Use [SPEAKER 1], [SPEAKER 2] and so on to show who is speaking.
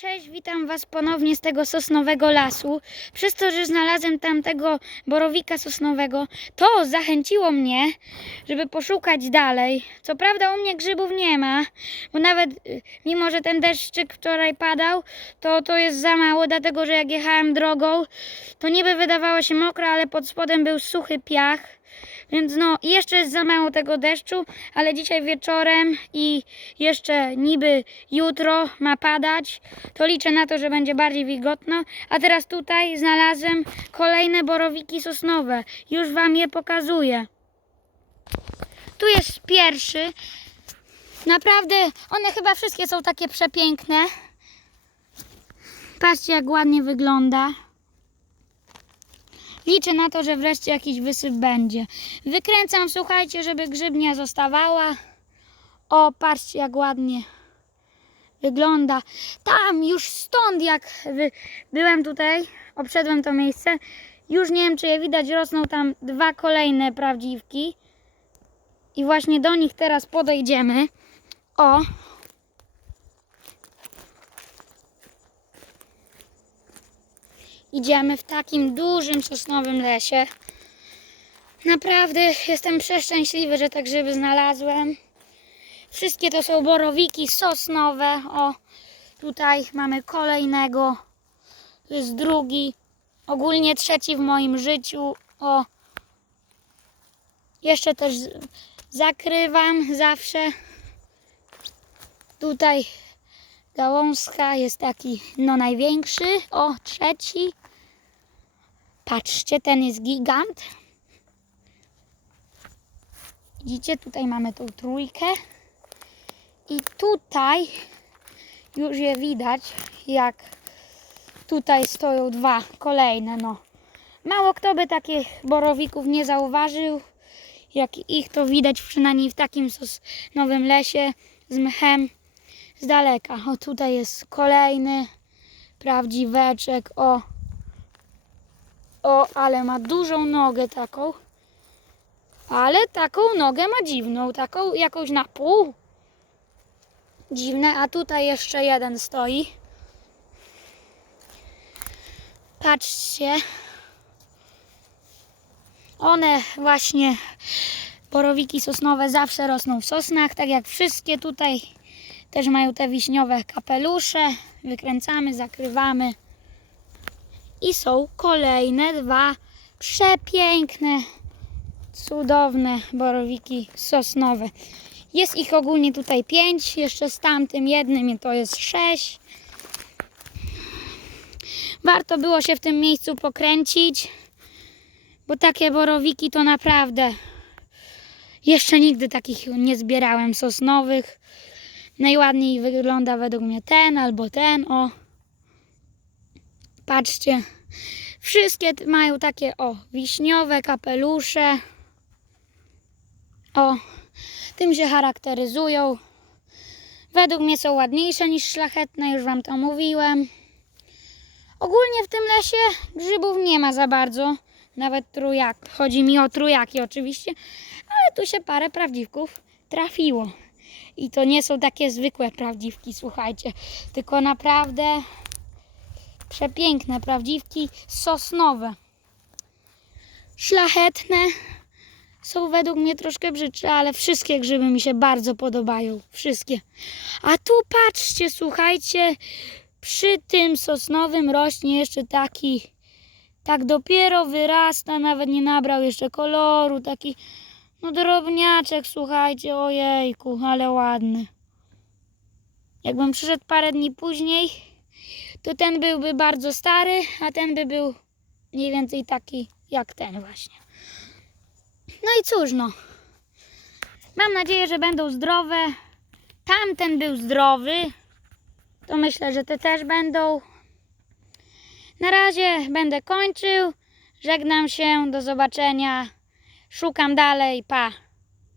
[SPEAKER 1] Cześć, witam Was ponownie z tego sosnowego lasu. Przez to, że znalazłem tam tego borowika sosnowego, to zachęciło mnie, żeby poszukać dalej. Co prawda u mnie grzybów nie ma, bo nawet y, mimo, że ten deszczyk wczoraj padał, to to jest za mało, dlatego że jak jechałem drogą, to niby wydawało się mokro, ale pod spodem był suchy piach. Więc no, jeszcze jest za mało tego deszczu, ale dzisiaj wieczorem i jeszcze niby jutro ma padać, to liczę na to, że będzie bardziej wilgotno. A teraz tutaj znalazłem kolejne borowiki sosnowe. Już Wam je pokazuję. Tu jest pierwszy. Naprawdę, one chyba wszystkie są takie przepiękne. Patrzcie, jak ładnie wygląda. Liczę na to, że wreszcie jakiś wysyp będzie. Wykręcam, słuchajcie, żeby grzybnia zostawała. O, patrzcie jak ładnie wygląda. Tam już stąd jak byłem tutaj, obszedłem to miejsce, już nie wiem czy je widać, rosną tam dwa kolejne prawdziwki. I właśnie do nich teraz podejdziemy. O, Idziemy w takim dużym sosnowym lesie. Naprawdę jestem przeszczęśliwy, że te grzyby znalazłem. Wszystkie to są borowiki sosnowe. O, tutaj mamy kolejnego. To jest drugi. Ogólnie trzeci w moim życiu. O, jeszcze też zakrywam zawsze. Tutaj gałązka jest taki, no największy. O, trzeci. Patrzcie, ten jest gigant. Widzicie, tutaj mamy tą trójkę. I tutaj już je widać, jak tutaj stoją dwa kolejne. No. Mało kto by takich borowików nie zauważył, jak ich to widać przynajmniej w takim sosnowym lesie z mchem z daleka. O, tutaj jest kolejny prawdziweczek. O, o, ale ma dużą nogę taką. Ale taką nogę ma dziwną, taką jakąś na pół. Dziwne, a tutaj jeszcze jeden stoi. Patrzcie. One właśnie, borowiki sosnowe zawsze rosną w sosnach, tak jak wszystkie tutaj też mają te wiśniowe kapelusze. Wykręcamy, zakrywamy. I są kolejne dwa przepiękne, cudowne borowiki sosnowe. Jest ich ogólnie tutaj pięć, jeszcze z tamtym jednym to jest sześć. Warto było się w tym miejscu pokręcić, bo takie borowiki to naprawdę jeszcze nigdy takich nie zbierałem sosnowych. Najładniej wygląda według mnie ten albo ten, o. Patrzcie. Wszystkie mają takie, o, wiśniowe kapelusze. O, tym się charakteryzują. Według mnie są ładniejsze niż szlachetne, już Wam to mówiłem. Ogólnie w tym lesie grzybów nie ma za bardzo. Nawet trójak. Chodzi mi o trójaki oczywiście, ale tu się parę prawdziwków trafiło. I to nie są takie zwykłe prawdziwki, słuchajcie, tylko naprawdę przepiękne prawdziwki sosnowe. Szlachetne są według mnie troszkę brzydsze, ale wszystkie grzyby mi się bardzo podobają. Wszystkie. A tu patrzcie, słuchajcie, przy tym sosnowym rośnie jeszcze taki, tak dopiero wyrasta, nawet nie nabrał jeszcze koloru, taki no drobniaczek, słuchajcie, ojejku, ale ładny. Jakbym przyszedł parę dni później, to ten byłby bardzo stary, a ten by był mniej więcej taki jak ten właśnie. No i cóż no. Mam nadzieję, że będą zdrowe. Tamten był zdrowy. To myślę, że te też będą. Na razie będę kończył. Żegnam się. Do zobaczenia. Szukam dalej. Pa.